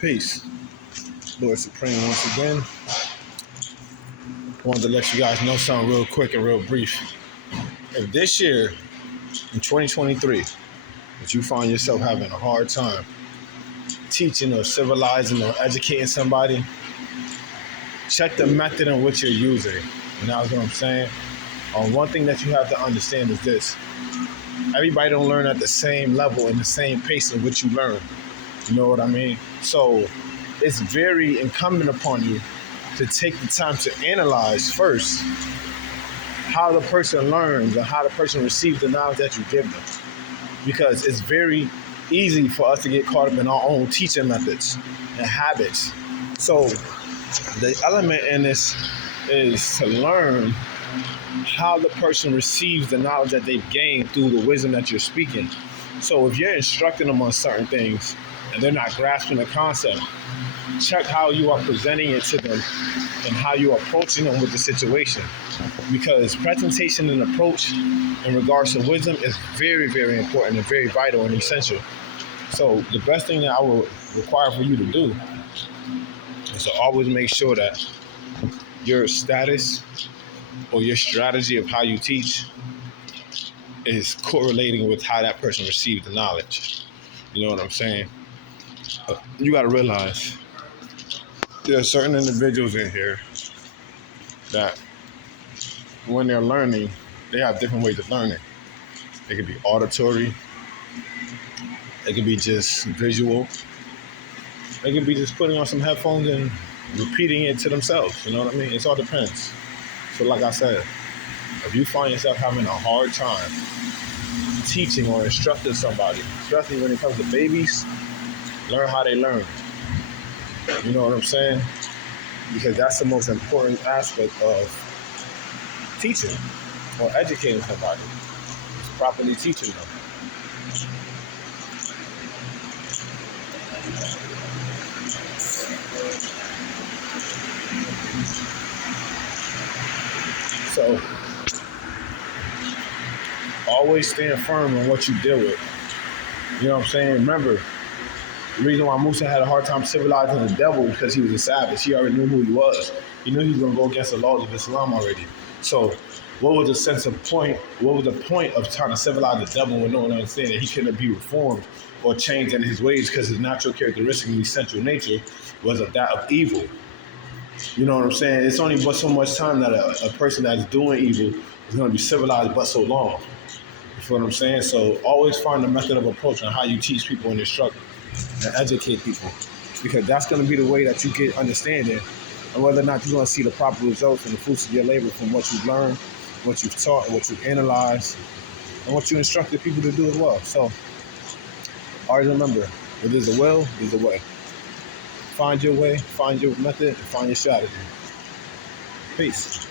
Peace. Lord Supreme once again. Wanted to let you guys know something real quick and real brief. If this year, in 2023, that you find yourself having a hard time teaching or civilizing or educating somebody, check the method in which you're using. And that's what I'm saying. One thing that you have to understand is this. Everybody don't learn at the same level and the same pace in which you learn. You know what I mean? So it's very incumbent upon you to take the time to analyze first how the person learns and how the person receives the knowledge that you give them. Because it's very easy for us to get caught up in our own teaching methods and habits. So the element in this is to learn how the person receives the knowledge that they've gained through the wisdom that you're speaking. So if you're instructing them on certain things and they're not grasping the concept, check how you are presenting it to them and how you're approaching them with the situation. Because presentation and approach in regards to wisdom is very, very important and very vital and essential. So the best thing that I will require for you to do is to always make sure that your status or your strategy of how you teach is correlating with how that person received the knowledge. You know what I'm saying? You got to realize there are certain individuals in here that when they're learning, they have different ways of learning. It could be auditory. It could be just visual. It could be just putting on some headphones and repeating it to themselves. You know what I mean? It all depends. So like I said, if you find yourself having a hard time teaching or instructing somebody, especially when it comes to babies, learn how they learn. You know what I'm saying? Because that's the most important aspect of teaching or educating somebody. It's properly teaching them. So always stand firm on what you deal with. You know what I'm saying? Remember, the reason why Musa had a hard time civilizing the devil was because he was a savage. He already knew who he was. He knew he was going to go against the laws of Islam already. So what was the point of trying to civilize the devil when no one understood that he couldn't be reformed or changed in his ways because his natural characteristic and essential nature was of that of evil? You know what I'm saying? It's only but so much time that a person that's doing evil is going to be civilized but so long. You feel what I'm saying? So always find a method of approach on how you teach people and instruct and educate people, because that's going to be the way that you get understanding and whether or not you're going to see the proper results and the fruits of your labor from what you've learned, what you've taught, what you've analyzed, and what you instructed people to do as well. So always remember, if there's a will, there's a way. Find your way, find your method, and find your strategy. Peace.